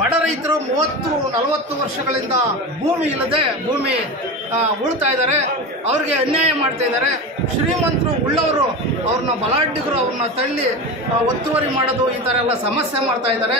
ಬಡ ರೈತರು 30-40 ವರ್ಷಗಳಿಂದ ಭೂಮಿ ಇಲ್ಲದೆ ಭೂಮಿ ಉಳ್ತಾ ಇದ್ದಾರೆ. ಅವ್ರಿಗೆ ಅನ್ಯಾಯ ಮಾಡ್ತಾ ಇದ್ದಾರೆ. ಶ್ರೀಮಂತರು ಉಳ್ಳವರು ಅವ್ರನ್ನ ಬಲಾಢ್ಯರು ಅವ್ರನ್ನ ತಳ್ಳಿ ಒತ್ತುವರಿ ಮಾಡೋದು ಈ ಥರ ಎಲ್ಲ ಸಮಸ್ಯೆ ಮಾಡ್ತಾ ಇದ್ದಾರೆ.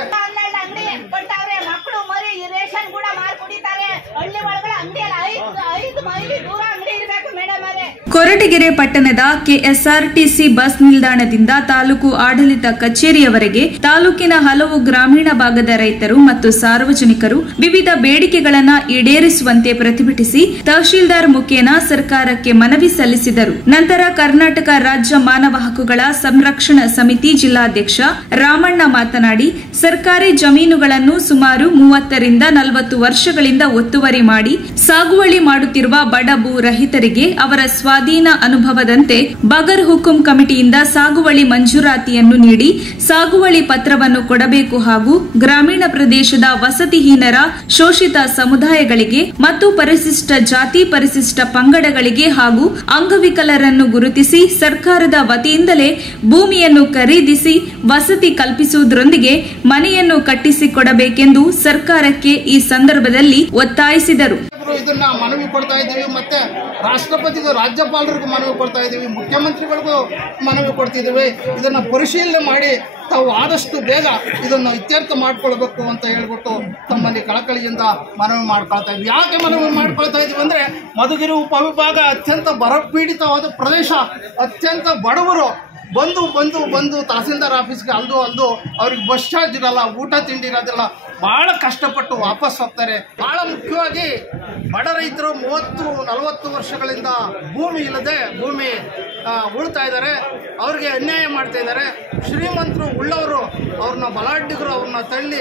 ಮಕ್ಕಳು ಮರಿ ರೇಷನ್ ಕೂಡ ಮಾರ್ಕೊಡಿತಾರೆ. ಹಳ್ಳಿ ಒಳಗಡೆ ಅಂಗಡಿಯಲ್ಲಿ 5 ಮೈಲಿ ದೂರ ಅಂಗಡಿ ಇರಬೇಕು ಮೇಡಮ್ ಅವರೇ. ಕೊರಟಗೆರೆ ಪಟ್ಟಣದ ಕೆಎಸ್ಆರ್ಟಿಸಿ ಬಸ್ ನಿಲ್ದಾಣದಿಂದ ತಾಲೂಕು ಆಡಳಿತ ಕಚೇರಿಯವರೆಗೆ ತಾಲೂಕಿನ ಹಲವು ಗ್ರಾಮೀಣ ಭಾಗದ ರೈತರು ಮತ್ತು ಸಾರ್ವಜನಿಕರು ವಿವಿಧ ಬೇಡಿಕೆಗಳನ್ನು ಈಡೇರಿಸುವಂತೆ ಪ್ರತಿಭಟಿಸಿ ತಹಶೀಲ್ದಾರ್ ಮುಖೇನ ಸರ್ಕಾರಕ್ಕೆ ಮನವಿ ಸಲ್ಲಿಸಿದರು. ನಂತರ ಕರ್ನಾಟಕ ರಾಜ್ಯ ಮಾನವ ಹಕ್ಕುಗಳ ಸಂರಕ್ಷಣಾ ಸಮಿತಿ ಜಿಲ್ಲಾಧ್ಯಕ್ಷ ರಾಮಣ್ಣ ಮಾತನಾಡಿ, ಸರ್ಕಾರಿ ಜಮೀನುಗಳನ್ನು ಸುಮಾರು 30ರಿಂದ 40 ವರ್ಷಗಳಿಂದ ಒತ್ತುವರಿ ಮಾಡಿ ಸಾಗುವಳಿ ಮಾಡುತ್ತಿರುವ ಬಡ ಭೂ ರಹಿತರಿಗೆ ಅವರ ಸ್ವಾಧೀನ ಅನುಭವದಂತೆ ಬಗರ್ ಹುಕುಂ ಕಮಿಟಿಯಿಂದ ಸಾಗುವಳಿ ಮಂಜೂರಾತಿಯನ್ನು ನೀಡಿ ಸಾಗುವಳಿ ಪತ್ರವನ್ನು ಕೊಡಬೇಕು ಹಾಗೂ ಗ್ರಾಮೀಣ ಪ್ರದೇಶದ ವಸತಿಹೀನರ ಶೋಷಿತ ಸಮುದಾಯಗಳಿಗೆ ಮತ್ತು ಪರಿಶಿಷ್ಟ ಜಾತಿ ಪರಿಶಿಷ್ಟ ಪಂಗಡಗಳಿಗೆ ಹಾಗೂ ಅಂಗವಿಕಲರನ್ನು ಗುರುತಿಸಿ ಸರ್ಕಾರದ ವತಿಯಿಂದಲೇ ಭೂಮಿಯನ್ನು ಖರೀದಿಸಿ ವಸತಿ ಕಲ್ಪಿಸುವುದರೊಂದಿಗೆ ಮನೆಯನ್ನು ಕಟ್ಟಿಸಿಕೊಡಬೇಕೆಂದು ಸರ್ಕಾರಕ್ಕೆ ಈ ಸಂದರ್ಭದಲ್ಲಿ ಒತ್ತಾಯಿಸಿದರು. ಇದನ್ನ ಮನವಿ ಕೊಡ್ತಾ ಇದ್ದೀವಿ. ಮತ್ತೆ ರಾಷ್ಟ್ರಪತಿಗೂ ರಾಜ್ಯಪಾಲರಿಗೂ ಮನವಿ ಕೊಡ್ತಾ ಇದ್ದೀವಿ. ಮುಖ್ಯಮಂತ್ರಿಗಳಿಗೂ ಮನವಿ ಕೊಡ್ತಿದ್ದೀವಿ. ಇದನ್ನ ಪರಿಶೀಲನೆ ಮಾಡಿ ತಾವು ಆದಷ್ಟು ಬೇಗ ಇದನ್ನು ಇತ್ಯರ್ಥ ಮಾಡ್ಕೊಳ್ಬೇಕು ಅಂತ ಹೇಳ್ಬಿಟ್ಟು ತಮ್ಮಲ್ಲಿ ಕಳಕಳಿಯಿಂದ ಮನವಿ ಮಾಡ್ಕೊಳ್ತಾ ಇದ್ವಿ. ಯಾಕೆ ಮನವಿ ಮಾಡ್ಕೊಳ್ತಾ ಇದ್ದೀವಿ ಅಂದರೆ, ಮಧುಗಿರಿ ಉಪವಿಭಾಗ ಅತ್ಯಂತ ಬರಪೀಡಿತವಾದ ಪ್ರದೇಶ. ಅತ್ಯಂತ ಬಡವರು ಬಂದು ತಹಸೀಲ್ದಾರ್ ಆಫೀಸ್ಗೆ ಅಲ್ದು ಅವ್ರಿಗೆ ಬಸ್ ಚಾರ್ಜ್ ಇರಲ್ಲ, ಊಟ ತಿಂಡಿ ಇರೋದಿಲ್ಲ, ಭಾಳ ಕಷ್ಟಪಟ್ಟು ವಾಪಸ್ ಹೋಗ್ತಾರೆ. ಭಾಳ ಮುಖ್ಯವಾಗಿ ಬಡ ರೈತರು 30-40 ವರ್ಷಗಳಿಂದ ಭೂಮಿ ಇಲ್ಲದೆ ಭೂಮಿ ಉಳ್ತಾ ಇದ್ದಾರೆ. ಅವ್ರಿಗೆ ಅನ್ಯಾಯ ಮಾಡ್ತಾ ಇದ್ದಾರೆ. ಶ್ರೀಮಂತರು ಉಳ್ಳವರು ಅವ್ರನ್ನ ಬಲಾಢ್ಯರು ಅವ್ರನ್ನ ತಳ್ಳಿ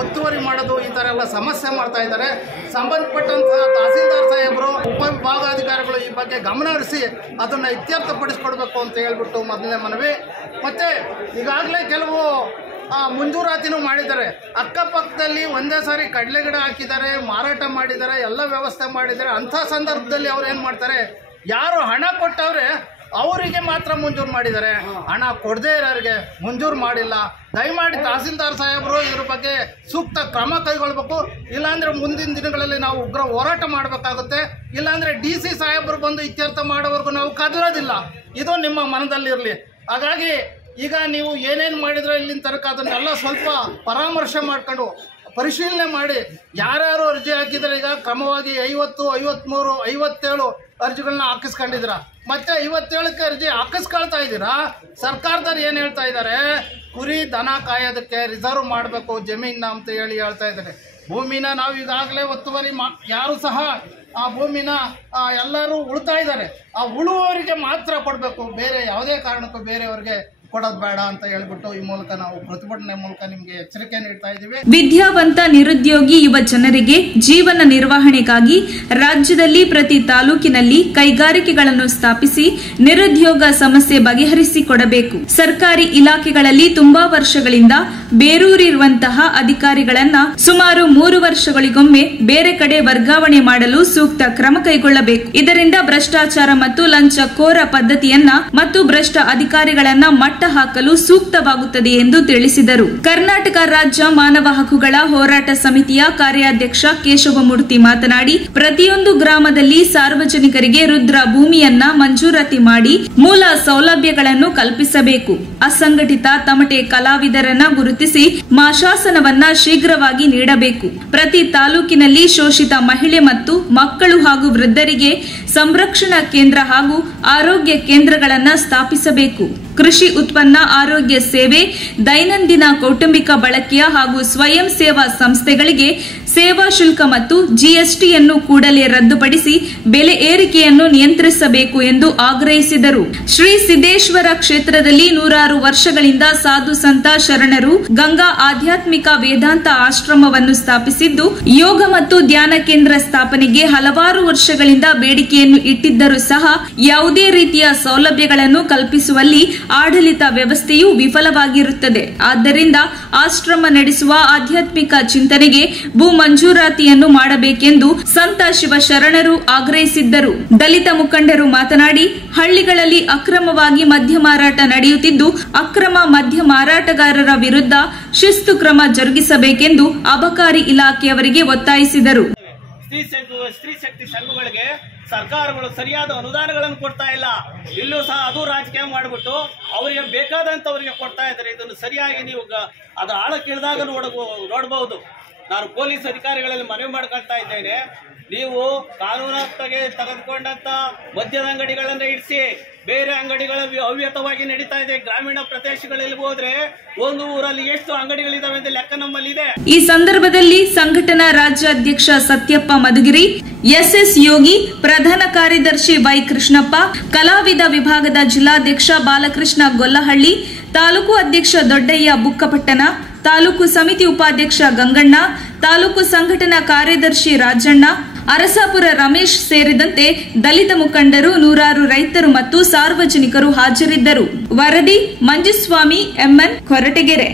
ಒತ್ತುವರಿ ಮಾಡೋದು ಈ ಥರ ಎಲ್ಲ ಸಮಸ್ಯೆ ಮಾಡ್ತಾ ಇದ್ದಾರೆ. ಸಂಬಂಧಪಟ್ಟಂತಹ ತಹಸೀಲ್ದಾರ್ ಸಾಹೇಬರು ಉಪವಿಭಾಗಾಧಿಕಾರಿಗಳು ಈ ಬಗ್ಗೆ ಗಮನ ಹರಿಸಿ ಅದನ್ನು ಇತ್ಯರ್ಥಪಡಿಸ್ಕೊಡ್ಬೇಕು ಅಂತ ಹೇಳ್ಬಿಟ್ಟು ಮೊದಲನೇ ಮನವಿ. ಮತ್ತು ಈಗಾಗಲೇ ಕೆಲವು ಮಂಜೂರಾತಿನೂ ಮಾಡಿದ್ದಾರೆ. ಅಕ್ಕಪಕ್ಕದಲ್ಲಿ ಒಂದೇ ಸಾರಿ ಕಡಲೆ ಗಿಡ ಹಾಕಿದ್ದಾರೆ, ಮಾರಾಟ ಮಾಡಿದ್ದಾರೆ, ಎಲ್ಲ ವ್ಯವಸ್ಥೆ ಮಾಡಿದ್ದಾರೆ. ಅಂಥ ಸಂದರ್ಭದಲ್ಲಿ ಅವ್ರು ಏನು ಮಾಡ್ತಾರೆ, ಯಾರು ಹಣ ಕೊಟ್ಟವ್ರೆ ಅವರಿಗೆ ಮಾತ್ರ ಮಂಜೂರು ಮಾಡಿದ್ದಾರೆ, ಹಣ ಕೊಡದೇ ಇರೋರಿಗೆ ಮಂಜೂರು ಮಾಡಿಲ್ಲ. ದಯಮಾಡಿ ತಹಸೀಲ್ದಾರ್ ಸಾಹೇಬರು ಇದ್ರ ಬಗ್ಗೆ ಸೂಕ್ತ ಕ್ರಮ ಕೈಗೊಳ್ಳಬೇಕು. ಇಲ್ಲಾಂದರೆ ಮುಂದಿನ ದಿನಗಳಲ್ಲಿ ನಾವು ಉಗ್ರ ಹೋರಾಟ ಮಾಡಬೇಕಾಗುತ್ತೆ. ಇಲ್ಲಾಂದರೆ DC ಸಾಹೇಬರು ಬಂದು ಇತ್ಯರ್ಥ ಮಾಡೋವರೆಗೂ ನಾವು ಕದಲೋದಿಲ್ಲ. ಇದು ನಿಮ್ಮ ಮನದಲ್ಲಿರಲಿ. ಹಾಗಾಗಿ ಈಗ ನೀವು ಏನೇನು ಮಾಡಿದ್ರೆ ಇಲ್ಲಿನ ತನಕ ಅದನ್ನೆಲ್ಲ ಸ್ವಲ್ಪ ಪರಾಮರ್ಶೆ ಮಾಡ್ಕೊಂಡು ಪರಿಶೀಲನೆ ಮಾಡಿ ಯಾರ್ಯಾರು ಅರ್ಜಿ ಹಾಕಿದರೆ ಈಗ ಕ್ರಮವಾಗಿ 50, 53, 57 ಅರ್ಜಿಗಳನ್ನ ಹಾಕಿಸ್ಕೊಂಡಿದ್ದೀರಾ. ಮತ್ತೆ 57ಕ್ಕೆ ಅರ್ಜಿ ಹಾಕಿಸ್ಕೊಳ್ತಾ ಇದ್ದೀರಾ. ಸರ್ಕಾರದವ್ರು ಏನು ಹೇಳ್ತಾ ಇದ್ದಾರೆ, ಕುರಿ ದನ ಕಾಯೋದಕ್ಕೆ ರಿಸರ್ವ್ ಮಾಡಬೇಕು ಜಮೀನ ಅಂತ ಹೇಳ್ತಾ ಇದ್ದಾರೆ. ಭೂಮಿನ ನಾವು ಈಗಾಗಲೇ ಒತ್ತುವರಿ ಯಾರು ಸಹ ಆ ಭೂಮಿನ ಎಲ್ಲರೂ ಉಳ್ತಾ ಇದ್ದಾರೆ. ಆ ಉಳುವವರಿಗೆ ಮಾತ್ರ ಕೊಡಬೇಕು, ಬೇರೆ ಯಾವುದೇ ಕಾರಣಕ್ಕೂ ಬೇರೆಯವರಿಗೆ ಕೊಡೋದು ಬೇಡ ಅಂತ ಹೇಳ್ಬಿಟ್ಟು ಈ ಮೂಲಕ ನಾವು ಪ್ರತಿಭಟನೆ ಮೂಲಕ ನಿಮಗೆ ಎಚ್ಚರಿಕೆ ನೀಡ್ತಾ ಇದ್ದೀವಿ. ವಿದ್ಯಾವಂತ ನಿರುದ್ಯೋಗಿ ಯುವ ಜನರಿಗೆ ಜೀವನ ನಿರ್ವಹಣೆಗಾಗಿ ರಾಜ್ಯದಲ್ಲಿ ಪ್ರತಿ ತಾಲೂಕಿನಲ್ಲಿ ಕೈಗಾರಿಕೆಗಳನ್ನು ಸ್ಥಾಪಿಸಿ ನಿರುದ್ಯೋಗ ಸಮಸ್ಯೆ ಬಗೆಹರಿಸಿಕೊಡಬೇಕು. ಸರ್ಕಾರಿ ಇಲಾಖೆಗಳಲ್ಲಿ ತುಂಬಾ ವರ್ಷಗಳಿಂದ ಬೇರೂರಿರುವಂತಹ ಅಧಿಕಾರಿಗಳನ್ನ ಸುಮಾರು 3 ವರ್ಷಗಳಿಗೊಮ್ಮೆ ಬೇರೆ ಕಡೆ ವರ್ಗಾವಣೆ ಮಾಡಲು ಸೂಕ್ತ ಕ್ರಮ ಕೈಗೊಳ್ಳಬೇಕು. ಇದರಿಂದ ಭ್ರಷ್ಟಾಚಾರ ಮತ್ತು ಲಂಚಕೋರ ಪದ್ಧತಿಯನ್ನ ಮತ್ತು ಭ್ರಷ್ಟ ಅಧಿಕಾರಿಗಳನ್ನ ಮಟ್ಟ ಹಾಕಲು ಸೂಕ್ತವಾಗುತ್ತದೆ ಎಂದು ತಿಳಿಸಿದರು. ಕರ್ನಾಟಕ ರಾಜ್ಯ ಮಾನವ ಹಕ್ಕುಗಳ ಹೋರಾಟ ಸಮಿತಿಯ ಕಾರ್ಯಾಧ್ಯಕ್ಷ ಕೇಶವಮೂರ್ತಿ ಮಾತನಾಡಿ, ಪ್ರತಿಯೊಂದು ಗ್ರಾಮದಲ್ಲಿ ಸಾರ್ವಜನಿಕರಿಗೆ ರುದ್ರ ಭೂಮಿಯನ್ನ ಮಂಜೂರಾತಿ ಮಾಡಿ ಮೂಲ ಸೌಲಭ್ಯಗಳನ್ನು ಕಲ್ಪಿಸಬೇಕು. ಅಸಂಘಟಿತ ತಮಟೆ ಕಲಾವಿದರನ್ನ ಗುರುತಿಸಿ ಮಾಶಾಸನವನ್ನ ಶೀಘ್ರವಾಗಿ ನೀಡಬೇಕು. ಪ್ರತಿ ತಾಲೂಕಿನಲ್ಲಿ ಶೋಷಿತ ಮಹಿಳೆ ಮತ್ತು ಮಕ್ಕಳು ಹಾಗೂ ವೃದ್ಧರಿಗೆ ಸಂರಕ್ಷಣಾ ಕೇಂದ್ರ ಹಾಗೂ ಆರೋಗ್ಯ ಕೇಂದ್ರಗಳನ್ನು ಸ್ಥಾಪಿಸಬೇಕು. ಕೃಷಿ ಉತ್ಪನ್ನ, ಆರೋಗ್ಯ ಸೇವೆ, ದೈನಂದಿನ ಕೌಟುಂಬಿಕ ಬಳಕೆಯ ಹಾಗೂ ಸ್ವಯಂ ಸೇವಾ ಸಂಸ್ಥೆಗಳಿಗೆ ಸೇವಾ ಶುಲ್ಕ ಮತ್ತು ಜಿಎಸ್ಟಿಯನ್ನು ಕೂಡಲೇ ರದ್ದುಪಡಿಸಿ ಬೆಲೆ ಏರಿಕೆಯನ್ನು ನಿಯಂತ್ರಿಸಬೇಕು ಎಂದು ಆಗ್ರಹಿಸಿದರು. ಶ್ರೀ ಸಿದ್ದೇಶ್ವರ ಕ್ಷೇತ್ರದಲ್ಲಿ 100 ವರ್ಷಗಳಿಂದ ಸಾಧು ಸಂತ ಶರಣರು ಗಂಗಾ ಆಧ್ಯಾತ್ಮಿಕ ವೇದಾಂತ ಆಶ್ರಮವನ್ನು ಸ್ಥಾಪಿಸಿದ್ದು, ಯೋಗ ಮತ್ತು ಧ್ಯಾನ ಕೇಂದ್ರ ಸ್ಥಾಪನೆಗೆ ಹಲವಾರು ವರ್ಷಗಳಿಂದ ಬೇಡಿಕೆಯನ್ನು ಇಟ್ಟಿದ್ದರೂ ಸಹ ಯಾವುದೇ ರೀತಿಯ ಸೌಲಭ್ಯಗಳನ್ನು ಕಲ್ಪಿಸುವಲ್ಲಿ ಆಡಳಿತ ವ್ಯವಸ್ಥೆಯು ವಿಫಲವಾಗಿರುತ್ತದೆ. ಆದ್ದರಿಂದ ಆಶ್ರಮ ನಡೆಸುವ ಆಧ್ಯಾತ್ಮಿಕ ಚಿಂತನೆಗೆ ಭೂ ಮಂಜೂರಾತಿಯನ್ನು ಮಾಡಬೇಕೆಂದು ಸಂತ ಶಿವಶರಣರು ಆಗ್ರಹಿಸಿದ್ದರು. ದಲಿತ ಮುಖಂಡರು ಮಾತನಾಡಿ, ಹಳ್ಳಿಗಳಲ್ಲಿ ಅಕ್ರಮವಾಗಿ ಮದ್ಯ ಮಾರಾಟ ನಡೆಯುತ್ತಿದ್ದು, ಅಕ್ರಮ ಮದ್ಯ ಮಾರಾಟಗಾರರ ವಿರುದ್ಧ ಶಿಸ್ತು ಕ್ರಮ ಜರುಗಿಸಬೇಕೆಂದು ಅಬಕಾರಿ ಇಲಾಖೆಯವರಿಗೆ ಒತ್ತಾಯಿಸಿದರು. ಸ್ತ್ರೀ ಶಕ್ತಿ ಸಂಘಗಳಿಗೆ ಸರ್ಕಾರಗಳು ಸರಿಯಾದ ಅನುದಾನಗಳನ್ನು ಕೊಡ್ತಾ ಇಲ್ಲ. ಇಲ್ಲೂ ಸಹ ಅದು ರಾಜಕೀಯ ಮಾಡಿಬಿಟ್ಟು ಅವರಿಗೆ ಬೇಕಾದಂತವರಿಗೆ ಕೊಡ್ತಾ ಇದ್ದಾರೆ. ಇದನ್ನು ಸರಿಯಾಗಿ ನೀವು ಅದು ಆಳಕ್ಕಿಳಿದಾಗ ನೋಡಬಹುದು. ನಾನು ಪೊಲೀಸ್ ಅಧಿಕಾರಿಗಳಲ್ಲಿ ಮನವಿ ಮಾಡ್ಕೊಳ್ತಾ ಇದ್ದೇನೆ, ನೀವು ಕಾನೂನಾತ್ಮಕ ತೆಗೆದುಕೊಂಡಂತ ಮದ್ಯದ ಅಂಗಡಿಗಳನ್ನು ಇಡಿಸಿ, ಬೇರೆ ಅಂಗಡಿಗಳು ಅವ್ಯತವಾಗಿ ನಡೀತಾ ಇದೆ. ಗ್ರಾಮೀಣ ಪ್ರದೇಶಗಳಲ್ಲಿ ಹೋದ್ರೆ ಒಂದು ಊರಲ್ಲಿ ಎಷ್ಟು ಅಂಗಡಿಗಳಿದಾವೆ ಅಂತ ಲೆಕ್ಕ ನಮ್ಮಲ್ಲಿದೆ. ಈ ಸಂದರ್ಭದಲ್ಲಿ ಸಂಘಟನಾ ರಾಜ್ಯ ಅಧ್ಯಕ್ಷ ಸತ್ಯಪ್ಪ ಮಧುಗಿರಿ, ಎಸ್ಎಸ್ ಯೋಗಿ, ಪ್ರಧಾನ ಕಾರ್ಯದರ್ಶಿ ವೈ ಕೃಷ್ಣಪ್ಪ, ಕಲಾವಿದ ವಿಭಾಗದ ಜಿಲ್ಲಾಧ್ಯಕ್ಷ ಬಾಲಕೃಷ್ಣ ಗೊಲ್ಲಹಳ್ಳಿ, ತಾಲೂಕು ಅಧ್ಯಕ್ಷ ದೊಡ್ಡಯ್ಯ ಬುಕ್ಕಪಟ್ಟಣ, ತಾಲೂಕು ಸಮಿತಿ ಉಪಾಧ್ಯಕ್ಷ ಗಂಗಣ್ಣ, ತಾಲೂಕು ಸಂಘಟನಾ ಕಾರ್ಯದರ್ಶಿ ರಾಜಣ್ಣ, ಅರಸಾಪುರ ರಮೇಶ್ ಸೇರಿದಂತೆ ದಲಿತ ಮುಖಂಡರು, ನೂರಾರು ರೈತರು ಮತ್ತು ಸಾರ್ವಜನಿಕರು ಹಾಜರಿದ್ದರು. ವರದಿ ಮಂಜುಸ್ವಾಮಿ, ಎಂಎನ್, ಕೊರಟಗೆರೆ.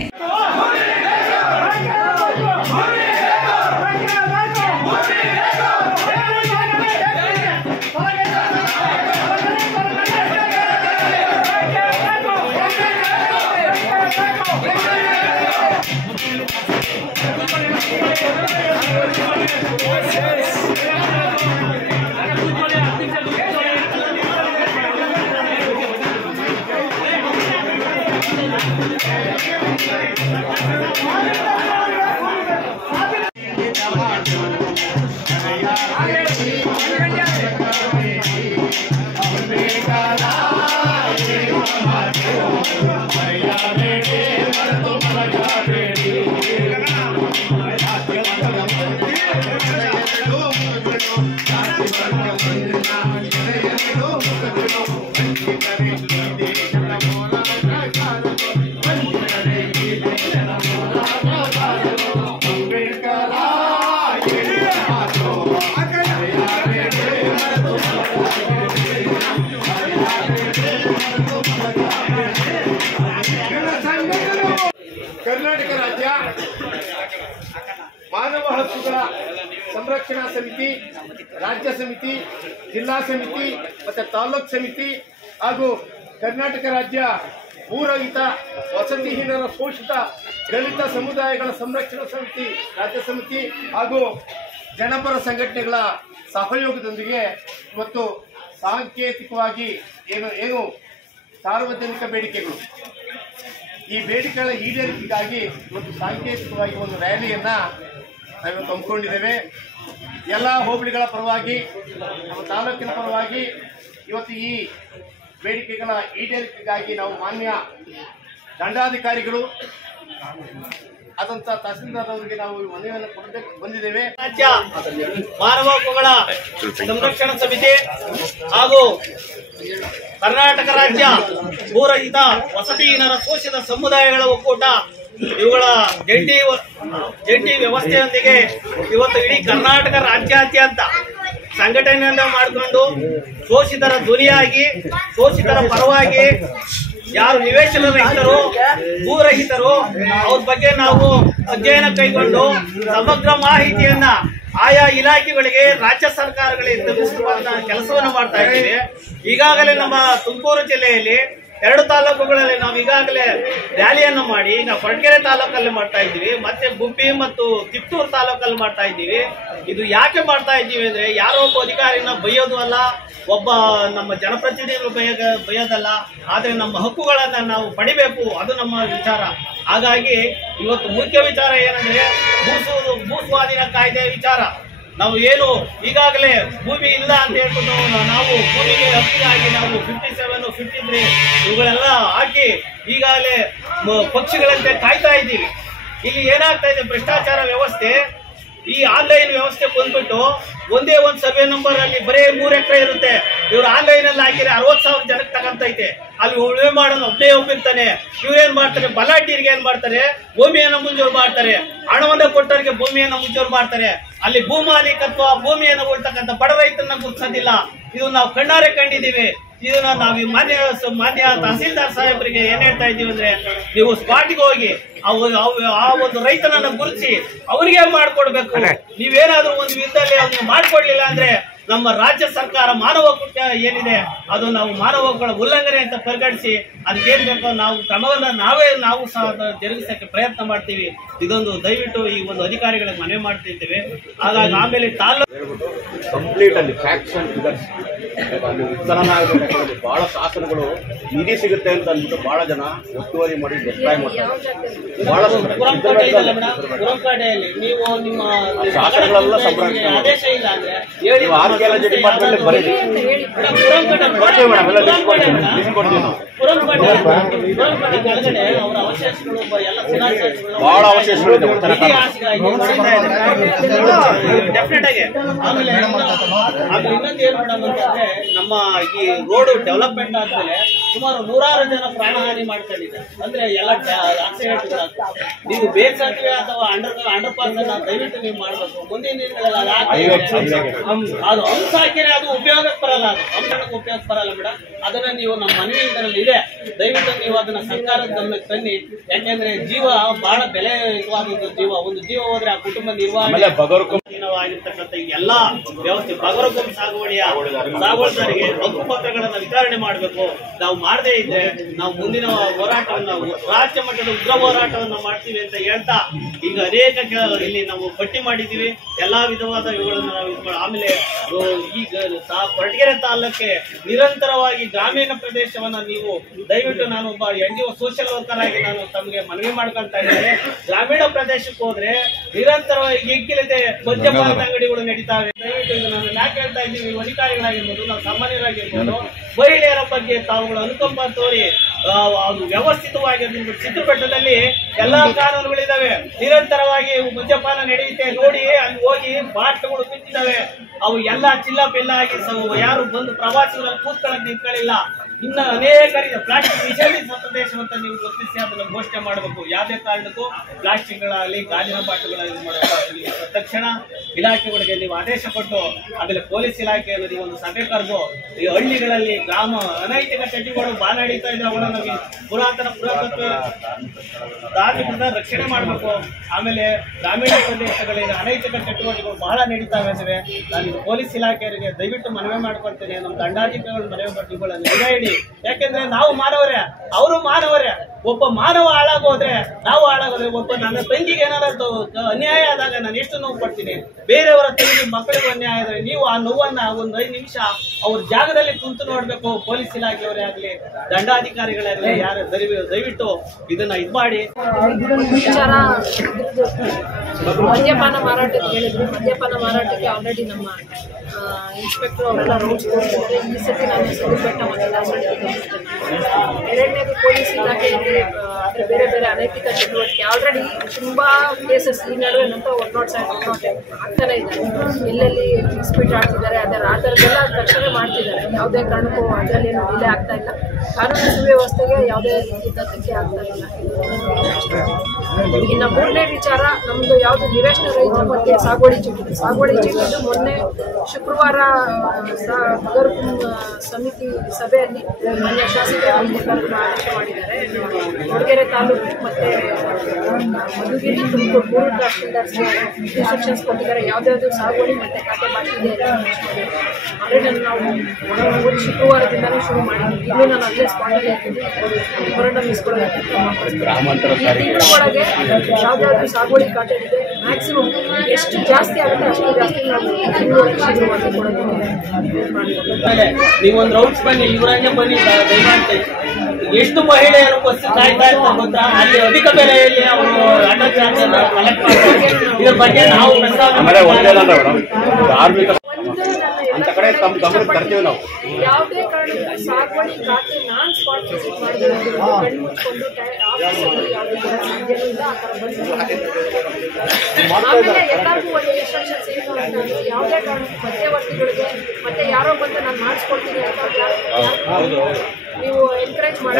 ಕರ್ನಾಟಕ ರಾಜ್ಯ ಮಾನವ ಹಕ್ಕುಗಳ ಸಂರಕ್ಷಣಾ ಸಮಿತಿ, ರಾಜ್ಯ ಸಮಿತಿ, ಜಿಲ್ಲಾ ಸಮಿತಿ ಮತ್ತು ತಾಲೂಕು ಸಮಿತಿ ಹಾಗೂ ಕರ್ನಾಟಕ ರಾಜ್ಯ ಭೂರಹಿತ ವಸತಿಹೀನರ ಶೋಷಿತ ದಲಿತ ಸಮುದಾಯಗಳ ಸಂರಕ್ಷಣಾ ಸಮಿತಿ, ರಾಜ್ಯ ಸಮಿತಿ ಹಾಗೂ ಜನಪರ ಸಂಘಟನೆಗಳ ಸಹಯೋಗದೊಂದಿಗೆ ಇವತ್ತು ಸಾಂಕೇತಿಕವಾಗಿ ಏನು ಸಾರ್ವಜನಿಕ ಬೇಡಿಕೆಗಳು, ಈ ಬೇಡಿಕೆಗಳ ಈಡೇರಿಕೆಗಾಗಿ ಇವತ್ತು ಸಾಂಕೇತಿಕವಾಗಿ ಒಂದು ರ್ಯಾಲಿಯನ್ನು ನಾವಿವತ್ತು ಹಮ್ಮಿಕೊಂಡಿದ್ದೇವೆ. ಎಲ್ಲ ಹೋಬಳಿಗಳ ಪರವಾಗಿ, ನಮ್ಮ ತಾಲೂಕಿನ ಪರವಾಗಿ ಇವತ್ತು ಈ ಬೇಡಿಕೆಗಳ ಈಡೇರಿಕೆಗಾಗಿ ನಾವು ಮಾನ್ಯ ದಂಡಾಧಿಕಾರಿಗಳು ಆದಂಥ ತಹಸೀಲ್ದಾರ್ ಅವರಿಗೆ ನಾವು ಮನವಿಯನ್ನು ಕೊಡಬೇಕು ಬಂದಿದ್ದೇವೆ. ರಾಜ್ಯ ಮಾನವ ಹಕ್ಕುಗಳ ಸಂರಕ್ಷಣಾ ಸಮಿತಿ ಹಾಗೂ ಕರ್ನಾಟಕ ರಾಜ್ಯ ಭೂರಹಿತ ವಸತಿಹೀನರ ಶೋಷಿತ ಸಮುದಾಯಗಳ ಒಕ್ಕೂಟ ಇವುಗಳ ಜಂಟಿ ವ್ಯವಸ್ಥೆಯೊಂದಿಗೆ ಇವತ್ತು ಇಡೀ ಕರ್ನಾಟಕ ರಾಜ್ಯಾದ್ಯಂತ ಸಂಘಟನೆಯನ್ನ ಮಾಡಿಕೊಂಡು ಶೋಷಿತರ ಧ್ವನಿಯಾಗಿ, ಶೋಷಿತರ ಪರವಾಗಿ ಯಾರು ನಿವೇಶನ ರಹಿತರು, ಭೂರಹಿತರು ಅವ್ರ ಬಗ್ಗೆ ನಾವು ಅಧ್ಯಯನ ಕೈಗೊಂಡು ಸಮಗ್ರ ಮಾಹಿತಿಯನ್ನ ಆಯಾ ಇಲಾಖೆಗಳಿಗೆ, ರಾಜ್ಯ ಸರ್ಕಾರಗಳಿಗೆ ತಲುಪಿಸುವಂತ ಕೆಲಸವನ್ನು ಮಾಡ್ತಾ ಇದ್ದೀವಿ. ಈಗಾಗಲೇ ನಮ್ಮ ತುಮಕೂರು ಜಿಲ್ಲೆಯಲ್ಲಿ 2 ತಾಲೂಕುಗಳಲ್ಲಿ ನಾವು ಈಗಾಗಲೇ ರ್ಯಾಲಿಯನ್ನು ಮಾಡಿ ಈಗ ಕೊರಟಗೆರೆ ತಾಲೂಕಲ್ಲಿ ಮಾಡ್ತಾ ಇದ್ದೀವಿ, ಮತ್ತೆ ಗುಬ್ಬಿ ಮತ್ತು ತಿಪ್ಟೂರು ತಾಲೂಕಲ್ಲಿ ಮಾಡ್ತಾ ಇದ್ದೀವಿ. ಇದು ಯಾಕೆ ಮಾಡ್ತಾ ಇದ್ದೀವಿ ಅಂದ್ರೆ ಯಾರೋ ಒಬ್ಬ ಅಧಿಕಾರಿನ ಬೈಯೋದು ಅಲ್ಲ, ಒಬ್ಬ ನಮ್ಮ ಜನಪ್ರತಿನಿಧಿಗಳು ಬೈಯೋದಲ್ಲ, ಆದ್ರೆ ನಮ್ಮ ಹಕ್ಕುಗಳನ್ನ ನಾವು ಪಡಿಬೇಕು, ಅದು ನಮ್ಮ ವಿಚಾರ. ಹಾಗಾಗಿ ಇವತ್ತು ಮುಖ್ಯ ವಿಚಾರ ಏನಂದ್ರೆ ಭೂ ಸ್ವಾಧೀನ ಕಾಯ್ದೆ ವಿಚಾರ. ನಾವು ಏನು ಈಗಾಗಲೇ ಭೂಮಿ ಇಲ್ಲ ಅಂತ ಹೇಳ್ಬಿಟ್ಟು ನಾವು ಭೂಮಿಗೆ ಹಕ್ಕಿಯಾಗಿ ನಾವು 57, 53 ಇವುಗಳೆಲ್ಲ ಹಾಕಿ ಈಗಾಗಲೇ ಪಕ್ಷಿಗಳಂತೆ ಕಾಯ್ತಾ ಇದ್ದೀವಿ. ಇಲ್ಲಿ ಏನಾಗ್ತಾ ಇದೆ, ಭ್ರಷ್ಟಾಚಾರ ವ್ಯವಸ್ಥೆ, ಈ ಆನ್ಲೈನ್ ವ್ಯವಸ್ಥೆ ಬಂದ್ಬಿಟ್ಟು ಒಂದೇ ಒಂದು ಸರ್ವೆ ನಂಬರ್ ಅಲ್ಲಿ ಬರೀ 3 ಎಕರೆ ಇರುತ್ತೆ. ಇವ್ರು ಆನ್ಲೈನ್ ಅಲ್ಲಿ ಹಾಕಿದ್ರೆ 60,000 ಜನಕ್ಕೆ ತಗೊಂತೈತೆ. ಅಲ್ಲಿ ಉಳುಮೆ ಮಾಡೋನು ಒಬ್ಬನೇ ಹೋಗಿರ್ತಾನೆ. ಇವ್ರೇನ್ ಮಾಡ್ತಾರೆ, ಬಲಾಟೀರಿಗೆ ಏನ್ ಮಾಡ್ತಾರೆ, ಭೂಮಿಯನ್ನು ಮುಂಜೂರು ಮಾಡ್ತಾರೆ, ಹಣವನ್ನು ಕೊಟ್ಟವರಿಗೆ ಭೂಮಿಯನ್ನು ಮುಂಜೂರು ಮಾಡ್ತಾರೆ. ಅಲ್ಲಿ ಭೂ ಮಾಲೀಕತ್ವ, ಭೂಮಿಯನ್ನು ಉಳ್ತಕ್ಕಂಥ ಬಡ ರೈತರನ್ನ ಗುರುತಿಸೋದಿಲ್ಲ. ಇದು ನಾವು ಕಣ್ಣಾರೆ ಕಂಡಿದ್ದೀವಿ. ಇದನ್ನ ನಾವು ಮಾನ್ಯ ತಹಸೀಲ್ದಾರ್ ಸಾಹೇಬರಿಗೆ ಏನ್ ಹೇಳ್ತಾ ಇದ್ದೀವಿ ಅಂದ್ರೆ, ನೀವು ಸ್ಪಾಟ್ಗೆ ಹೋಗಿ ಆ ಒಂದು ರೈತನನ್ನ ಗುರುತಿಸಿ ಅವರಿಗೆ ಮಾಡ್ಕೊಡ್ಬೇಕು. ನೀವೇನಾದ್ರೂ ಒಂದು ವಿಧದಲ್ಲಿ ಅದನ್ನ ಮಾಡ್ಕೊಡ್ಲಿಲ್ಲ ಅಂದ್ರೆ ನಮ್ಮ ರಾಜ್ಯ ಸರ್ಕಾರ ಮಾನವ ಹಕ್ಕು ಏನಿದೆ ಅದು ನಾವು ಮಾನವ ಹಕ್ಕುಗಳ ಉಲ್ಲಂಘನೆ ಅಂತ ಪರಿಗಣಿಸಿ ಅದಕ್ಕೇನ್ ಬೇಕೋ ನಾವು ಕ್ರಮವನ್ನ ನಾವು ಸಹ ಜರುಗಿಸಕ್ಕೆ ಪ್ರಯತ್ನ ಮಾಡ್ತೀವಿ. ಇದೊಂದು ದಯವಿಟ್ಟು ಈ ಒಂದು ಅಧಿಕಾರಿಗಳಿಗೆ ಮನವಿ ಮಾಡ್ತಿದ್ದೇವೆ. ಹಾಗಾಗಿ ಆಮೇಲೆ ಕಂಪ್ಲೀಟ್ ಅಲ್ಲಿ ಫ್ಯಾಕ್ಟ್ಸ್ ಅಂಡ್ ಫಿಗರ್ಸ್ ವಿಸ್ತರಣೆ ಆಗಬೇಕಾದ್ರೆ ಬಹಳ ಶಾಸನಗಳು ನಿಧಿ ಸಿಗುತ್ತೆ ಅಂತ ಅಂದ್ಬಿಟ್ಟು ಬಹಳ ಜನ ಒತ್ತುವರಿ ಮಾಡಿ ಡಿಸ್ಟ್ರಾಯ್ ಮಾಡ್ತಾರೆ. ಬಹಳ ನೀವು ನಿಮ್ಮ ಶಾಸನಗಳೆಲ್ಲ ಆದೇಶ ಇಲ್ಲ ಅಂದ್ರೆ ನೀವು ಆರ್ಕಿಯಾಲಜಿ ಡಿಪಾರ್ಟ್ಮೆಂಟ್ ಬರೀರಿ, ಬಹಳ ಅವಶೇಷಗಳು ಡೆಫಿನೆಟ್ ಆಗಿ. ಆಮೇಲೆ ಇನ್ನೊಂದು ಏನ್ ಮೇಡಮ್ ಅಂತಂದ್ರೆ, ನಮ್ಮ ಈ ರೋಡ್ ಡೆವಲಪ್ಮೆಂಟ್ ಆದ್ಮೇಲೆ ಸುಮಾರು 100 ಜನ ಪ್ರಾಣಹಾನಿ ಮಾಡ್ಕೊಂಡಿದ್ದಾರೆ. ಅಂದ್ರೆ ಎಲ್ಲ ಆಕ್ಸಿಡೆಂಟ್ಗಳು. ನೀವು ಬೇಸಾಗಿವೆ ಅಥವಾ ಅಂಡರ್ ಪಾಸ್ ಅನ್ನ ದಯವಿಟ್ಟು ನೀವು ಮಾಡಬೇಕು. ಮುಂದಿನ ದಿನಗಳಲ್ಲಿ ಅದು ಅಂಶ ಹಾಕಿದ್ರೆ ಅದು ಉಪಯೋಗಕ್ಕೆ ಬರಲ್ಲ, ಅದು ಅಂಶಕ್ಕೆ ಉಪಯೋಗಕ್ಕೆ ಬರಲ್ಲ ಮೇಡಮ್. ಅದನ್ನ ನೀವು ನಮ್ಮ ಮನವಿ ಇದರಲ್ಲಿ ಇದೆ, ದಯವಿಟ್ಟು ನೀವು ಅದನ್ನ ಸರ್ಕಾರದ ಗಮನಕ್ಕೆ ತನ್ನಿ. ಯಾಕೆಂದ್ರೆ ಜೀವ ಬಹಳ ಬೆಲೆ ಇರುವಾದ ಜೀವ, ಒಂದು ಜೀವ ಹೋದ್ರೆ ಆ ಕುಟುಂಬ ನಿರ್ವಹಣೆ ಆಗಿರ್ತಕ್ಕಂಥ ಎಲ್ಲಾ ವ್ಯವಸ್ಥೆ ಬಗರುಕುಂ ಸಾಗುವಳಿದಾರರಿಗೆ ಹಕ್ಕುಪತ್ರಗಳನ್ನ ವಿತರಣೆ ಮಾಡಬೇಕು. ನಾವು ಮಾಡದೇ ಇದ್ರೆ ನಾವು ಮುಂದಿನ ಹೋರಾಟವನ್ನ ರಾಜ್ಯ ಮಟ್ಟದ ಉಗ್ರ ಹೋರಾಟವನ್ನ ಮಾಡ್ತೀವಿ ಅಂತ ಹೇಳ್ತಾ ಈಗ ಅನೇಕ ಇಲ್ಲಿ ನಾವು ಪಟ್ಟಿ ಮಾಡಿದೀವಿ ಎಲ್ಲಾ ವಿಧವಾದ ಇವುಗಳನ್ನ ನಾವು. ಆಮೇಲೆ ಈಗ ಕೊರಟಗೆರೆ ತಾಲೂಕೆ ನಿರಂತರವಾಗಿ ಗ್ರಾಮೀಣ ಪ್ರದೇಶವನ್ನ ನೀವು ದಯವಿಟ್ಟು, ನಾನು ಒಬ್ಬ NGO ಸೋಷಿಯಲ್ ವರ್ಕರ್ ಆಗಿ ನಾನು ತಮಗೆ ಮನವಿ ಮಾಡ್ಕೊಳ್ತಾ ಇದ್ದೇನೆ. ಗ್ರಾಮೀಣ ಪ್ರದೇಶಕ್ಕೆ ಹೋದ್ರೆ ನಿರಂತರವಾಗಿ ಎಗ್ಗಿಲ್ಲದೆ ಮದ್ಯಪಾನದ ಅಂಗಡಿಗಳು ನಡೀತಾವೆ. ದಯವಿಟ್ಟು ಇದು ನಾನು ಯಾಕೆ ಹೇಳ್ತಾ ಇದ್ದೀವಿ, ಅಧಿಕಾರಿಗಳಾಗಿರ್ಬೋದು, ನಾವು ಸಾಮಾನ್ಯರಾಗಿರ್ಬೋದು, ಮಹಿಳೆಯರ ಬಗ್ಗೆ ತಾವುಗಳು ಅನುಕಂಪ ತೋರಿ ವ್ಯವಸ್ಥಿತವಾಗಿ ಚಿತ್ರಪಟ್ಟದಲ್ಲಿ ಎಲ್ಲಾ ಕಾನೂನುಗಳಿದಾವೆ. ನಿರಂತರವಾಗಿ ಮದ್ಯಪಾನ ನಡೆಯುತ್ತೆ ನೋಡಿ, ಅಲ್ಲಿ ಹೋಗಿ ಬಾಟ್ಲುಗಳು ಬಿತ್ತಿದ್ದಾವೆ. ಅವು ಎಲ್ಲ ಚಿಲ್ಲ ಪಿಲ್ಲ ಆಗಿ ಯಾರು ಬಂದು ಪ್ರವಾಸಿಗರಲ್ಲಿ ಕೂತ್ಕೊಳ್ಳೋಕೆ ನಿಂತ್ಕೊಳ್ಳಿಲ್ಲ. ಇನ್ನು ಅನೇಕ ರೀತಿಯ ಪ್ಲಾಸ್ಟಿಕ್ ನಿಷೇಧಿತ ಪ್ರದೇಶ ಅಂತ ನೀವು ಗುರುತಿಸಿ ಅದನ್ನು ಘೋಷಣೆ ಮಾಡಬೇಕು. ಯಾವುದೇ ಕಾರಣಕ್ಕೂ ಪ್ಲಾಸ್ಟಿಕ್ಗಳಾಗಲಿ ಗಾಜಿನ ಬಾಟುಗಳಾಗಲಿ ಮಾಡಬೇಕು. ತಕ್ಷಣ ಇಲಾಖೆಗಳಿಗೆ ನೀವು ಆದೇಶ ಕೊಟ್ಟು ಆಮೇಲೆ ಪೊಲೀಸ್ ಇಲಾಖೆ ಅನ್ನೋದು ಒಂದು ಸಭೆ ಕರೆದು ಈ ಹಳ್ಳಿಗಳಲ್ಲಿ ಗ್ರಾಮ ಅನೈತಿಕ ಚಟುವಟಿಕೆಗಳು ಬಹಳ ನಡೀತಾ ಇದೆ, ಅವುಗಳನ್ನು ಪುರಾತತ್ವ ಧಾರ್ಮಿಕದ ರಕ್ಷಣೆ ಮಾಡಬೇಕು. ಆಮೇಲೆ ಗ್ರಾಮೀಣ ಪ್ರದೇಶಗಳಲ್ಲಿ ಅನೈತಿಕ ಚಟುವಟಿಕೆಗಳು ಬಹಳ ನಡೀತಾ ಇದ್ದಾವೆ. ನಾನು ಪೊಲೀಸ್ ಇಲಾಖೆಯವರಿಗೆ ದಯವಿಟ್ಟು ಮನವಿ ಮಾಡ್ಕೊಳ್ತೇನೆ, ನಮ್ಮ ದಂಡಾಧಿಕಾರಿಗಳು ಮನವಿ ಮಾಡಿ ಇವುಗಳನ್ನು ನಿಗಾ ಇಡಿ. ಯಾಕೆಂದ್ರೆ ನಾವು ಮಾನವರೇ, ಅವರು ಮಾನವರೇ. ಒಬ್ಬ ಮಾನವ ಹಾಳಾಗೋದ್ರೆ ನಾವು ಹಾಳಾಗೋದ್ರೆ, ಒಬ್ಬ ನನ್ನ ತಂಗಿಗೆ ಏನಾದ್ರು ಅನ್ಯಾಯ ಆದಾಗ ನಾನು ಎಷ್ಟು ನೋವು ಪಡ್ತೀನಿ. ಬೇರೆಯವರ ತಂಗಿ ಮಕ್ಕಳಿಗೂ ಅನ್ಯಾಯ ಆದ್ರೆ ನೀವು ಆ ನೋವನ್ನ ಒಂದು 5 ನಿಮಿಷ ಅವ್ರ ಜಾಗದಲ್ಲಿ ಕುಂತು ನೋಡ್ಬೇಕು. ಪೊಲೀಸ್ ಇಲಾಖೆಯವರೇ ಆಗ್ಲಿ, ದಂಡಾಧಿಕಾರಿಗಳಾಗಲಿ, ಯಾರು ದಯವಿಟ್ಟು ಇದನ್ನ ಇದು ಮಾಡಿ. ವಿಚಾರ ಮದ್ಯಪಾನ ಮಾರಾಟಕ್ಕೆ ಹೇಳಿದ್ರು. ಮದ್ಯಪಾನ ಮಾರಾಟಕ್ಕೆ ಆಲ್ರೆಡಿ ನಮ್ಮ ಇನ್ಸ್ಪೆಕ್ಟರ್ ಅವರೆಲ್ಲ ರೂಲ್ಸ್ ಕೊಡ್ತಿದ್ದಾರೆ. ಈ ಸತಿ ನಾನು ಸಿದ್ಧಪಟ್ಟ ಮತ್ತು ದಾಸಹಳ್ಳಿ. ಎರಡನೇದು ಪೊಲೀಸ್ ಇಲಾಖೆಯಲ್ಲಿ ಆದರೆ ಬೇರೆ ಬೇರೆ ಅನೈತಿಕ ಚಟುವಟಿಕೆ ಆಲ್ರೆಡಿ ತುಂಬ ಕೇಸಸ್ ಈ ನಡುವೆ ನಂತ 107, 108 ಆಗ್ತಾನೆ ಇದ್ದಾರೆ. ಎಲ್ಲೆಲ್ಲಿ ಡಿಸ್ಪ್ಯೂಟ್ ಆಡ್ತಿದ್ದಾರೆ ಆ ಥರದ್ದೆಲ್ಲ ರಕ್ಷಣೆ ಮಾಡ್ತಿದ್ದಾರೆ. ಯಾವುದೇ ಕಾರಣಕ್ಕೂ ಅದರಲ್ಲೇನು ಡಿಲೇ ಆಗ್ತಾ ಇಲ್ಲ. ಕಾನೂನು ಸುವ್ಯವಸ್ಥೆಗೆ ಯಾವುದೇ ರೀತಿ ಧಕ್ಕೆ ಆಗ್ತಾ ಇಲ್ಲ. ಇನ್ನು ಮೂರನೇ ವಿಚಾರ ನಮ್ಮದು ಯಾವುದು ನಿವೇಶನ ರಹಿತ ಬಗ್ಗೆ ಸಾಗುವಳಿ ಚೀಟಿದ್ದು ಮೊನ್ನೆ ಶುಕ್ರವಾರ ಬಗರುಕುಂ ಸಮಿತಿ ಸಭೆಯಲ್ಲಿ ಮಾನ್ಯ ಶಾಸಕರು ಆದೇಶ ಮಾಡಿದ್ದಾರೆ. ಕೊರಟಗೆರೆ ತಾಲೂಕು ಮತ್ತು ಮಧುಗಿರಿ, ತುಮಕೂರು 3 ತಹಶೀಲ್ದಾರ್ಸ್ ಇನ್ಸ್ಟ್ರಕ್ಷನ್ಸ್ ಕೊಟ್ಟಿದ್ದಾರೆ. ಯಾವುದ್ಯಾವುದು ಸಾಗುವಳಿ ಮತ್ತು ಖಾತೆ ಬಾಕಿ ಇದೆ ಆಲ್ರೆಡಿ ನಾವು ಶುಕ್ರವಾರದಿಂದಲೂ ಶುರು ಮಾಡಿದ್ದೀವಿ. ಇನ್ನೂ ನಾನು ಅಲ್ಲೇ ಸ್ಪಾಟಲ್ಲಿ ಇರ್ತೀನಿ, ಹೊರಟ ಇಸ್ಕೊಳ್ಳೋದಕ್ಕೆ ತಿಂಗಳೊಳಗೆ ಯಾವುದ್ಯಾವುದು ಸಾಗುವಳಿ ಖಾತೆ ಇದೆ ಮ್ಯಾಕ್ಸಿಮಮ್ ಎಷ್ಟು ಜಾಸ್ತಿ ಆಗುತ್ತೆ ಅಷ್ಟು ಜಾಸ್ತಿ ನಾವು ಶುರುವಾಗಿ ಕೊಡೋದಕ್ಕೆ ನೀವೊಂದು ರೌಂಡ್ಸ್ ಬನ್ನಿ, ಇವರಾಗೆ ಬನ್ನಿ ದಯಮಾಡಿ. ಎಷ್ಟು ಮಹಿಳೆಯರು ಬಸ್ ಕಾಯ್ತಾ ಇರ್ತಾರೆ ಗೊತ್ತಾ? ಅಲ್ಲಿ ಅಧಿಕ ಬೆಲೆಯಲ್ಲಿ ಅವರು ಅಡ್ಡ ಚಾರ್ಜ್ ಕಲೆಕ್ಟ್ ಮಾಡ್ತಾರೆ. ಇದ್ರ ಬಗ್ಗೆ ನಾವು ಅಂತ ಕಡೆ ತಮ್ಮ ಗಮನಕ್ಕೆ ತರ್ತೀವಿ ನಾವು. ಯಾವುದೇ ಕಾರಣಕ್ಕೂ ಸಾಗುವಳಿ ಖಾತೆ ನಾನ್ ಸ್ಪಾಟ್ ವಿಸಿಟ್ ಮಾಡಿದ್ರೆ ಕಣ್ಣು ಮುಚ್ಕೊಂಡು ಆಫೀಸಲ್ಲಿ ಯಾವುದೇ ಸಾಧ್ಯನೂ ಇಲ್ಲ. ಆ ಥರ ಆಮೇಲೆ ಎಲ್ಲರಿಗೂ ಒಂದು ಇನ್ಸ್ಟ್ರಕ್ಷನ್ಸ್ ಏನು ಅಂತಂದ್ರೆ ಯಾವುದೇ ಕಾರಣಕ್ಕೂ ಮಧ್ಯವರ್ತಿಗಳಿಗೆ ಮತ್ತೆ ಯಾರೋ ಬಂದು ನಾನು ಮಾಡಿಸ್ಕೊಡ್ತೀನಿ ಅಂತ ನೀವು ಎನ್ಕರೇಜ್ ಮಾಡಿ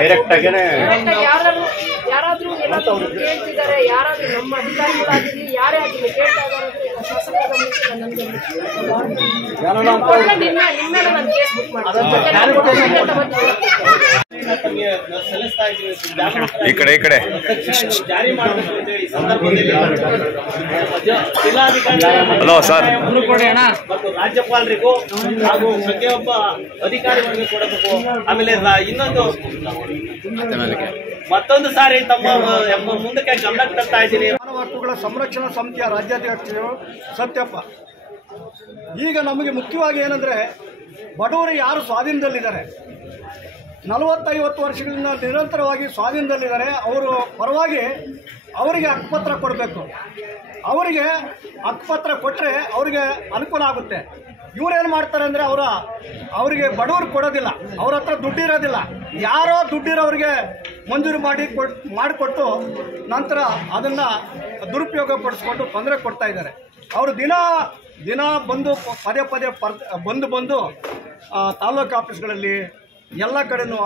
ಯಾರಾದ್ರೂ ಏನಾದರೂ ಕೇಳ್ತಿದ್ದಾರೆ, ಯಾರಾದ್ರೂ ನಮ್ಮ ಅಧಿಕಾರಿಗಳಾಗಿರ್ಲಿ ಯಾರೇ ಆಗಿರಲಿ ಕೇಳ್ತಾ ಇದ್ದಾರೆ, ಶಾಸಕರ ನನಗೆ ನಿನ್ನೆ ನಾನು ಕೇಸ್ ಬುಕ್ ಸಲ್ಲಿಸ್ತಾ ಇದ್ದೀವಿ. ಈ ಕಡೆ ಜಾರಿ ಮಾಡಬೇಕು ಅಂತ ಹೇಳಿ ಸಂದರ್ಭದಲ್ಲಿ ಜಿಲ್ಲಾಧಿಕಾರಿ ಮತ್ತು ರಾಜ್ಯಪಾಲರಿಗೂ ಹಾಗೂ ಪ್ರತಿಯೊಬ್ಬ ಅಧಿಕಾರಿಗಳಿಗೆ ಕೊಡಬೇಕು. ಆಮೇಲೆ ಇನ್ನೊಂದು ಮತ್ತೊಂದು ಸಾರಿ ತಮ್ಮ ಮುಂದಕ್ಕೆ ಗಮನಕ್ಕೆ ತರ್ತಾ ಇದ್ದೀನಿ. ಮಾನವ ಹಕ್ಕುಗಳ ಸಂರಕ್ಷಣಾ ಸಮಿತಿಯ ರಾಜ್ಯಾಧ್ಯಕ್ಷರು ಸತ್ಯಪ್ಪ. ಈಗ ನಮಗೆ ಮುಖ್ಯವಾಗಿ ಏನಂದರೆ, ಬಡವರು ಯಾರು ಸ್ವಾಧೀನದಲ್ಲಿದ್ದಾರೆ, 40-50 ವರ್ಷಗಳಿಂದ ನಿರಂತರವಾಗಿ ಸ್ವಾಧೀನದಲ್ಲಿದ್ದಾರೆ, ಅವರು ಪರವಾಗಿ ಅವರಿಗೆ ಹಕ್ಕುಪತ್ರ ಕೊಡಬೇಕು. ಅವರಿಗೆ ಹಕ್ಕುಪತ್ರ ಕೊಟ್ಟರೆ ಅವರಿಗೆ ಅನುಕೂಲ ಆಗುತ್ತೆ. ಇವರೇನು ಮಾಡ್ತಾರೆ ಅಂದರೆ, ಅವರಿಗೆ ಬಡವರು ಕೊಡೋದಿಲ್ಲ, ಅವ್ರ ಹತ್ರ ದುಡ್ಡಿರೋದಿಲ್ಲ, ಯಾರೋ ದುಡ್ಡಿರೋರಿಗೆ ಮಂಜೂರು ಮಾಡಿಕೊಟ್ಟು ನಂತರ ಅದನ್ನು ದುರುಪಯೋಗ ಪಡಿಸ್ಕೊಂಡು ತೊಂದರೆ ಕೊಡ್ತಾ ಇದ್ದಾರೆ. ಅವರು ದಿನ ಬಂದು ಪದೇ ಬಂದು ತಾಲೂಕು ಆಫೀಸ್ಗಳಲ್ಲಿ ಎಲ್ಲ ಕಡೆನೂ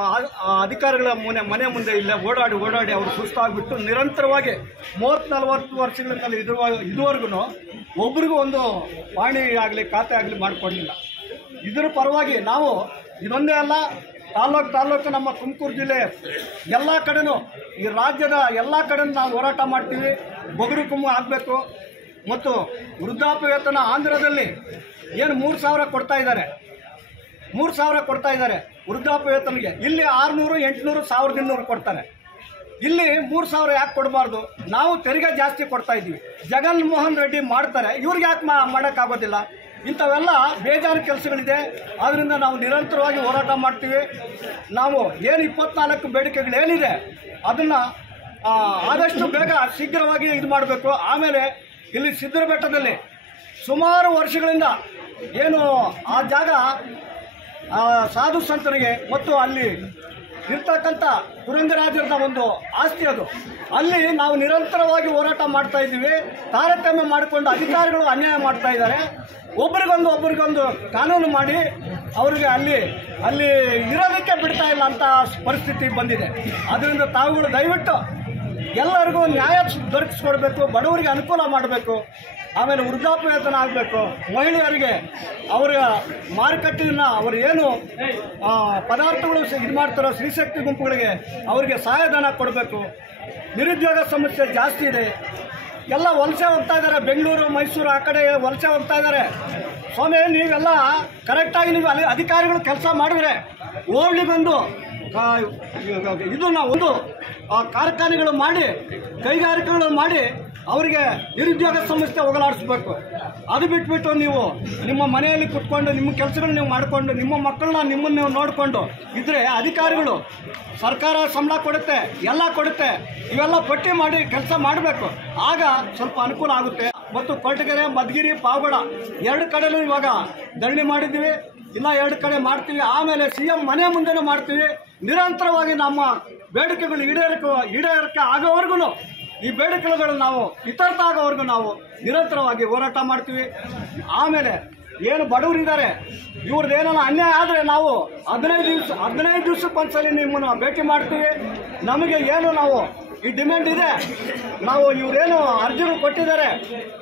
ಅಧಿಕಾರಿಗಳ ಮನೆ ಮುಂದೆ ಇಲ್ಲೇ ಓಡಾಡಿ ಅವರು ಸುಸ್ತಾಗಿಬಿಟ್ಟು ನಿರಂತರವಾಗಿ 30-40 ವರ್ಷಗಳಿಂದ ಇದುವರೆಗೂ ಒಬ್ರಿಗೂ ಒಂದು ಪಾಣಿ ಆಗಲಿ ಖಾತೆ ಆಗಲಿ ಮಾಡಿಕೊಡಲಿಲ್ಲ. ಇದರ ಪರವಾಗಿ ನಾವು ಇದೊಂದೇ ಅಲ್ಲ, ತಾಲೂಕು ನಮ್ಮ ತುಮಕೂರು ಜಿಲ್ಲೆ ಎಲ್ಲ ಕಡೆನೂ, ಈ ರಾಜ್ಯದ ಎಲ್ಲ ಕಡೆನೂ ನಾವು ಹೋರಾಟ ಮಾಡ್ತೀವಿ. ಬೊಗರು ಕುಮ್ಮು ಆಗಬೇಕು. ಮತ್ತು ವೃದ್ಧಾಪ್ಯ ವೇತನ ಆಂಧ್ರದಲ್ಲಿ ಏನು 3,000 ಕೊಡ್ತಾ ಇದ್ದಾರೆ, 3,000 ಕೊಡ್ತಾ ಇದ್ದಾರೆ ವೃದ್ಧಾಪ್ಯ ವೇತನಿಗೆ. ಇಲ್ಲಿ 600, 800, 1,200 ಕೊಡ್ತಾರೆ. ಇಲ್ಲಿ 3,000 ಯಾಕೆ ಕೊಡಬಾರ್ದು? ನಾವು ತೆರಿಗೆ ಜಾಸ್ತಿ ಕೊಡ್ತಾ ಇದ್ದೀವಿ. ಜಗನ್ಮೋಹನ್ ರೆಡ್ಡಿ ಮಾಡ್ತಾರೆ, ಇವ್ರಿಗೆ ಯಾಕೆ ಮಾಡೋಕ್ಕಾಗೋದಿಲ್ಲ? ಇಂಥವೆಲ್ಲ ಬೇಜಾರು ಕೆಲಸಗಳಿದೆ. ಆದ್ದರಿಂದ ನಾವು ನಿರಂತರವಾಗಿ ಹೋರಾಟ ಮಾಡ್ತೀವಿ. ನಾವು ಏನು 24 ಬೇಡಿಕೆಗಳೇನಿದೆ ಅದನ್ನು ಆದಷ್ಟು ಬೇಗ ಶೀಘ್ರವಾಗಿ ಇದು ಮಾಡಬೇಕು. ಆಮೇಲೆ ಇಲ್ಲಿ ಸಿದ್ದರ ಬೆಟ್ಟದಲ್ಲಿ ಸುಮಾರು ವರ್ಷಗಳಿಂದ ಏನು ಆ ಜಾಗ ಸಾಧು ಸಂತರಿಗೆ ಮತ್ತು ಅಲ್ಲಿ ಇರ್ತಕ್ಕಂಥ ತುರಂಗರಾಜರ ಒಂದು ಆಸ್ತಿ ಅದು. ಅಲ್ಲಿ ನಾವು ನಿರಂತರವಾಗಿ ಹೋರಾಟ ಮಾಡ್ತಾ ಇದ್ದೀವಿ. ತಾರತಮ್ಯ ಮಾಡಿಕೊಂಡು ಅಧಿಕಾರಿಗಳು ಅನ್ಯಾಯ ಮಾಡ್ತಾ ಇದ್ದಾರೆ. ಒಬ್ರಿಗೊಂದು ಕಾನೂನು ಮಾಡಿ ಅವರಿಗೆ ಅಲ್ಲಿ ಇರೋದಕ್ಕೆ ಬಿಡ್ತಾ ಇಲ್ಲ ಅಂತ ಪರಿಸ್ಥಿತಿ ಬಂದಿದೆ. ಅದರಿಂದ ತಾವುಗಳು ದಯವಿಟ್ಟು ಎಲ್ಲರಿಗೂ ನ್ಯಾಯ ದೊರಕಿಸ್ಕೊಡ್ಬೇಕು, ಬಡವರಿಗೆ ಅನುಕೂಲ ಮಾಡಬೇಕು. ಆಮೇಲೆ ವೃದ್ಧಾಪ್ಯ ವೇತನ ಆಗಬೇಕು. ಮಹಿಳೆಯರಿಗೆ ಅವರ ಮಾರುಕಟ್ಟೆಯನ್ನು ಅವರು ಏನು ಪದಾರ್ಥಗಳು ಇದು ಮಾಡ್ತಾರೋ ಸ್ತ್ರೀಶಕ್ತಿ ಗುಂಪುಗಳಿಗೆ ಅವರಿಗೆ ಸಹಾಯಧನ ಕೊಡಬೇಕು. ನಿರುದ್ಯೋಗ ಸಮಸ್ಯೆ ಜಾಸ್ತಿ ಇದೆ. ಎಲ್ಲ ವಲಸೆ ಹೋಗ್ತಾ ಇದ್ದಾರೆ, ಬೆಂಗಳೂರು ಮೈಸೂರು ಆ ಕಡೆ ವಲಸೆ ಹೋಗ್ತಾ ಇದ್ದಾರೆ. ಸ್ವಾಮಿ, ನೀವೆಲ್ಲ ಕರೆಕ್ಟಾಗಿ ನೀವು ಅಲ್ಲಿ ಅಧಿಕಾರಿಗಳು ಕೆಲಸ ಮಾಡಿದ್ರೆ ಹೋಗ್ಲಿ ಬಂದು ಇದನ್ನ ಒಂದು ಕಾರ್ಖಾನೆಗಳು ಮಾಡಿ, ಕೈಗಾರಿಕೆಗಳು ಮಾಡಿ ಅವರಿಗೆ ನಿರುದ್ಯೋಗ ಸಮಸ್ಯೆ ಹೋಗಲಾಡಿಸ್ಬೇಕು. ಅದು ಬಿಟ್ಬಿಟ್ಟು ನೀವು ನಿಮ್ಮ ಮನೆಯಲ್ಲಿ ಕುತ್ಕೊಂಡು ನಿಮ್ಮ ಕೆಲಸಗಳು ನೀವು ಮಾಡಿಕೊಂಡು ನಿಮ್ಮ ಮಕ್ಕಳನ್ನ ನಿಮ್ಮನ್ನು ನೀವು ನೋಡಿಕೊಂಡು ಇದ್ರೆ ಅಧಿಕಾರಿಗಳು ಸರ್ಕಾರ ಸಂಬಳ ಕೊಡುತ್ತೆ, ಎಲ್ಲ ಕೊಡುತ್ತೆ, ಇವೆಲ್ಲ ಪಟ್ಟಿ ಮಾಡಿ ಕೆಲಸ ಮಾಡಬೇಕು. ಆಗ ಸ್ವಲ್ಪ ಅನುಕೂಲ ಆಗುತ್ತೆ. ಮತ್ತು ಕೊರಟಗೆರೆ, ಮಧುಗಿರಿ, ಪಾವಗಡ 2 ಕಡೆನೂ ಇವಾಗ ಧರಣಿ ಮಾಡಿದ್ದೀವಿ. ಇನ್ನು 2 ಕಡೆ ಮಾಡ್ತೀವಿ. ಆಮೇಲೆ CM ಮನೆ ಮುಂದೆನೂ ಮಾಡ್ತೀವಿ. ನಿರಂತರವಾಗಿ ನಮ್ಮ ಬೇಡಿಕೆಗಳು ಈಡೇರಕ್ಕೆ ಆಗೋವರೆಗೂ ಈ ಬೇಡಿಕೆಗಳು ನಾವು ಇತರ್ಥ ಆಗೋವರೆಗೂ ನಾವು ನಿರಂತರವಾಗಿ ಹೋರಾಟ ಮಾಡ್ತೀವಿ. ಆಮೇಲೆ ಏನು ಬಡವರಿದ್ದಾರೆ ಇವ್ರದ್ದೇನೋ ಅನ್ಯಾಯ ಆದರೆ ನಾವು 15 ದಿವಸಕ್ಕೊಂದ್ಸಲಿ ನಿಮ್ಮನ್ನು ಭೇಟಿ ಮಾಡ್ತೀವಿ. ನಮಗೆ ಏನು ನಾವು ಈ ಡಿಮ್ಯಾಂಡ್ ಇದೆ, ನಾವು ಇವರೇನು ಅರ್ಜಿಗಳು ಕೊಟ್ಟಿದ್ದಾರೆ,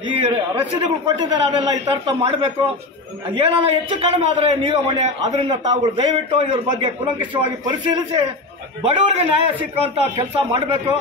ಈ ರಸೀದಿಗಳು ಕೊಟ್ಟಿದ್ದಾರೆ, ಅದೆಲ್ಲ ಇತರ್ಥ ಮಾಡಬೇಕು. ಏನಾನ ಹೆಚ್ಚು ಕಡಿಮೆ ಆದರೆ ನೀವೇ ಹೊಣೆ. ಅದರಿಂದ ತಾವುಗಳು ದಯವಿಟ್ಟು ಇದ್ರ ಬಗ್ಗೆ ಕೂಲಂಕಷವಾಗಿ ಪರಿಶೀಲಿಸಿ ಬಡವರಿಗೆ ನ್ಯಾಯ ಸಿಕ್ಕುವಂಥ ಕೆಲಸ ಮಾಡಬೇಕು.